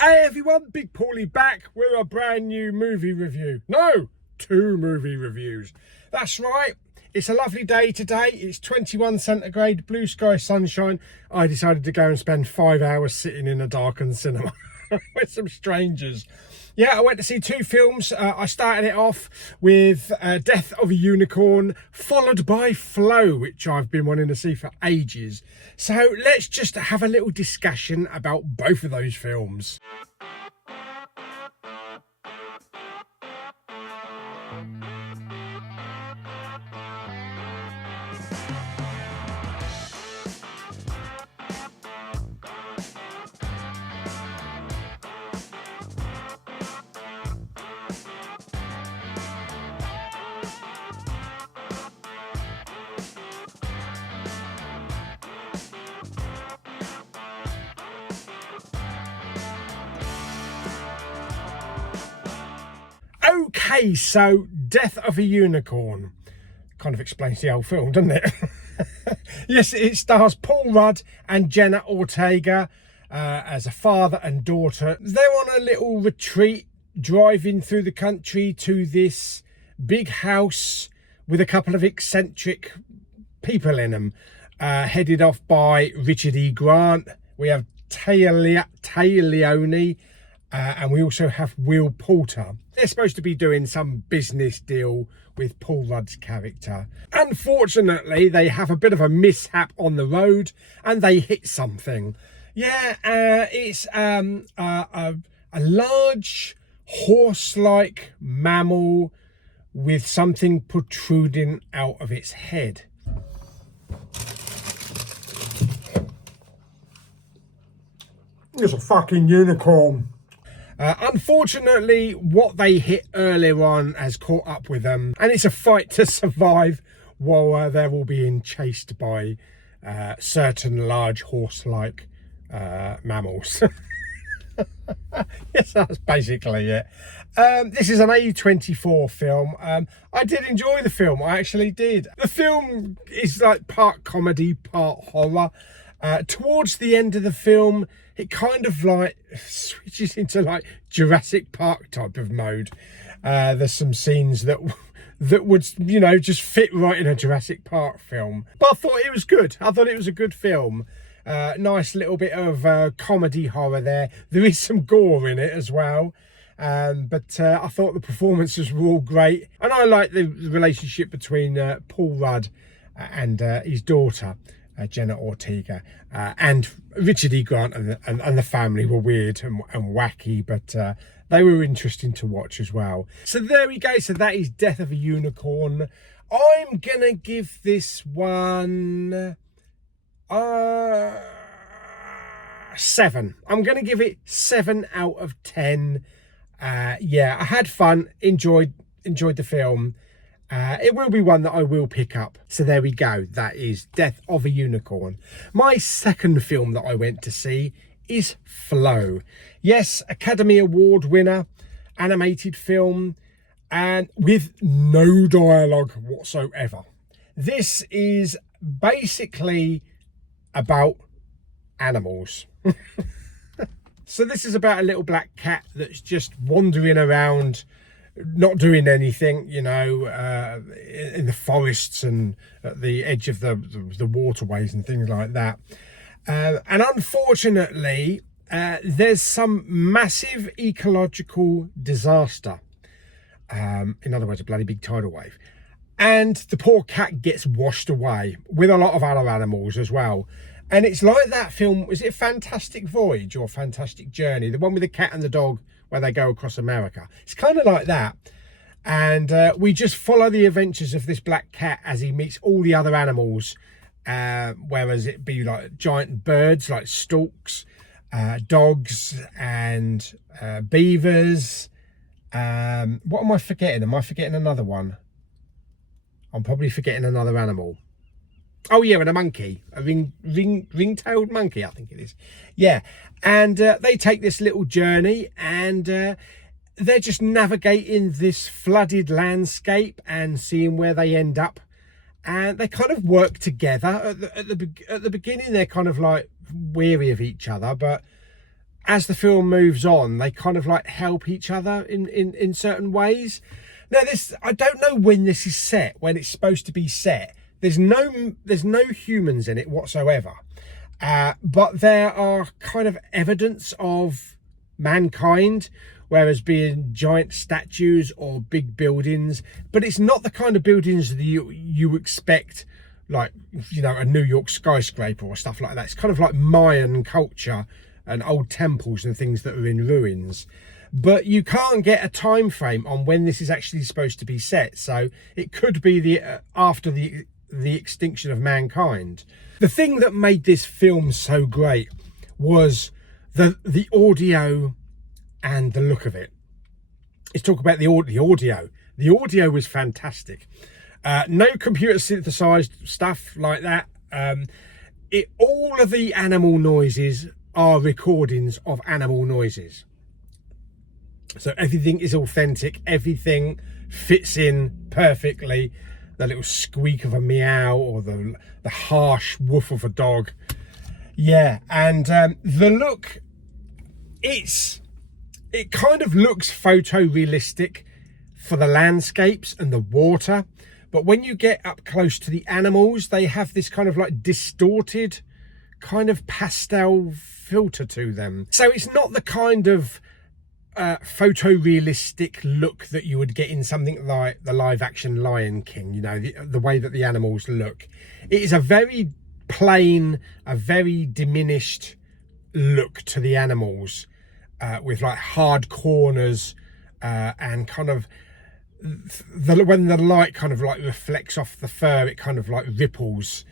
Hey everyone, Big Pauly back with a brand new movie review. No, 2 movie reviews. That's right, it's a lovely day today. It's 21 centigrade, blue sky, sunshine. I decided to go and spend 5 hours sitting in a darkened cinema with some strangers. Yeah, I went to see 2 films. I started it off with Death of a Unicorn, followed by Flow, which I've been wanting to see for ages. So let's just have a little discussion about both of those films. Okay, so Death of a Unicorn kind of explains the whole film, doesn't it? Yes, it stars Paul Rudd and Jenna Ortega as a father and daughter. They're on a little retreat driving through the country to this big house with a couple of eccentric people in them, headed off by Richard E. Grant. We have Taya Leone, and we also have Will Poulter. They're supposed to be doing some business deal with Paul Rudd's character. Unfortunately, they have a bit of a mishap on the road and they hit something. Yeah, it's a large horse-like mammal with something protruding out of its head. It's a fucking unicorn. Unfortunately, what they hit earlier on has caught up with them, and it's a fight to survive while they're all being chased by certain large horse-like mammals. Yes, that's basically it. This is an A24 film. I did enjoy the film, I actually did. The film is like part comedy, part horror. Towards the end of the film, it kind of like switches into like Jurassic Park type of mode. There's some scenes that would, you know, just fit right in a Jurassic Park film. But I thought it was good. I thought it was a good film. Nice little bit of comedy horror there. There is some gore in it as well. But I thought the performances were all great. And I like the relationship between Paul Rudd and his daughter, Jenna Ortega, and Richard E. Grant and the family were weird and wacky, but they were interesting to watch as well. So there we go. So that is Death of a Unicorn. I'm gonna give this one 7. I'm gonna give it 7 out of 10. Yeah, I had fun, enjoyed the film. It will be one that I will pick up. So there we go. That is Death of a Unicorn. My second film that I went to see is Flow. Yes, Academy Award winner, animated film, and with no dialogue whatsoever. This is basically about animals. So this is about a little black cat that's just wandering around, not doing anything, you know, in the forests and at the edge of the waterways and things like that. And unfortunately, there's some massive ecological disaster. In other words, a bloody big tidal wave. And the poor cat gets washed away with a lot of other animals as well. And it's like that film, was it Fantastic Voyage or Fantastic Journey? The one with the cat and the dog where they go across America. It's kind of like that. And we just follow the adventures of this black cat as he meets all the other animals, whereas it be like giant birds like storks, dogs and beavers. What am I forgetting? Am I forgetting another one? I'm probably forgetting another animal. Oh yeah, and a monkey, a ring-tailed monkey, I think it is. Yeah, and they take this little journey, and they're just navigating this flooded landscape and seeing where they end up. And they kind of work together. At the beginning, they're kind of like weary of each other, but as the film moves on, they kind of like help each other in certain ways. Now I don't know when this is set, when it's supposed to be set. There's no humans in it whatsoever, but there are kind of evidence of mankind, whereas being giant statues or big buildings, but it's not the kind of buildings that you expect, like, you know, a New York skyscraper or stuff like that. It's kind of like Mayan culture and old temples and things that are in ruins. But you can't get a time frame on when this is actually supposed to be set, so it could be after the extinction of mankind. The thing that made this film so great was the audio and the look of it. Let's talk about the audio. The audio was fantastic. No computer synthesized stuff like that. All of the animal noises are recordings of animal noises. So everything is authentic. Everything fits in perfectly. The little squeak of a meow or the harsh woof of a dog. Yeah, and the look, it kind of looks photorealistic for the landscapes and the water, but when you get up close to the animals, they have this kind of like distorted kind of pastel filter to them. So it's not the kind of photorealistic look that you would get in something like the live action Lion King, you know, the way that the animals look. It is a very plain, a very diminished look to the animals, with like hard corners, and kind of when the light kind of like reflects off the fur, it kind of like ripples.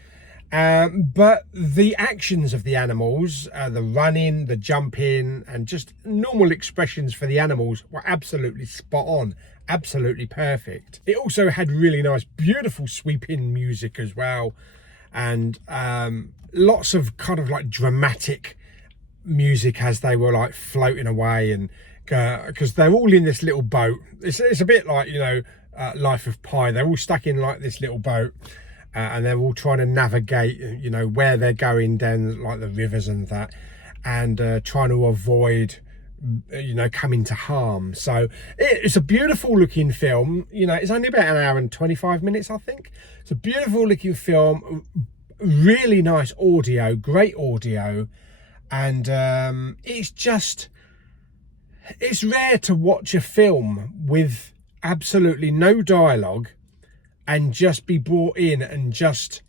But the actions of the animals, the running, the jumping, and just normal expressions for the animals were absolutely spot on, absolutely perfect. It also had really nice, beautiful sweeping music as well, and lots of kind of like dramatic music as they were like floating away, and because they're all in this little boat. It's a bit like, you know, Life of Pi. They're all stuck in like this little boat, and they're all trying to navigate, you know, where they're going down like the rivers and that, and trying to avoid, you know, coming to harm. So it's a beautiful looking film. You know, it's only about an hour and 25 minutes, I think. It's a beautiful looking film, really nice audio, great audio, and it's rare to watch a film with absolutely no dialogue and just be brought in and just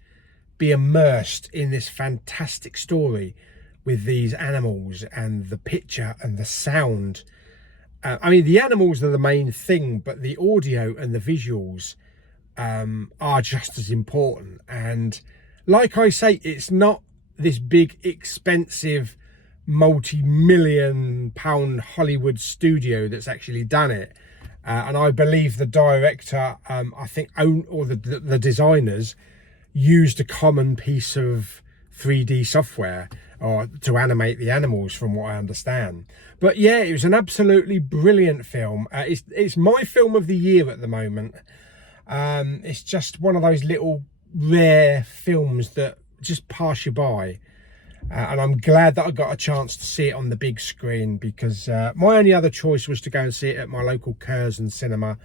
be immersed in this fantastic story with these animals and the picture and the sound. I mean, the animals are the main thing, but the audio and the visuals are just as important. And like I say, it's not this big, expensive, multi-million pound Hollywood studio that's actually done it. And I believe the director, I think, or the designers used a common piece of 3D software or to animate the animals, from what I understand. But yeah, it was an absolutely brilliant film. It's my film of the year at the moment. It's just one of those little rare films that just pass you by. And I'm glad that I got a chance to see it on the big screen, because my only other choice was to go and see it at my local Curzon cinema,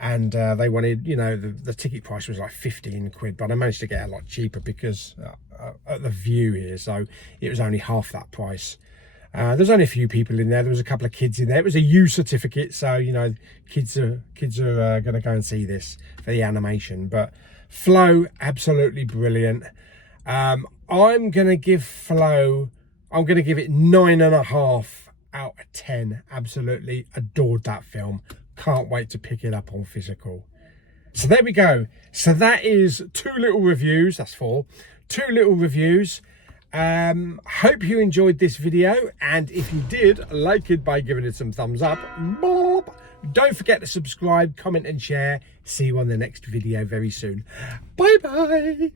and they wanted, you know, the ticket price was like 15 quid, but I managed to get it a lot cheaper because at the View here, so it was only half that price. There's only a few people in there. There was a couple of kids in there. It was a U certificate, so, you know, kids are going to go and see this for the animation. But Flow, absolutely brilliant. I'm going to give Flow, I'm going to give it 9.5 out of 10. Absolutely adored that film. Can't wait to pick it up on physical. So there we go. So that is 2 little reviews. That's 4. 2 little reviews. Hope you enjoyed this video, and if you did, like it by giving it some thumbs up. Don't forget to subscribe, comment and share. See you on the next video very soon. Bye bye.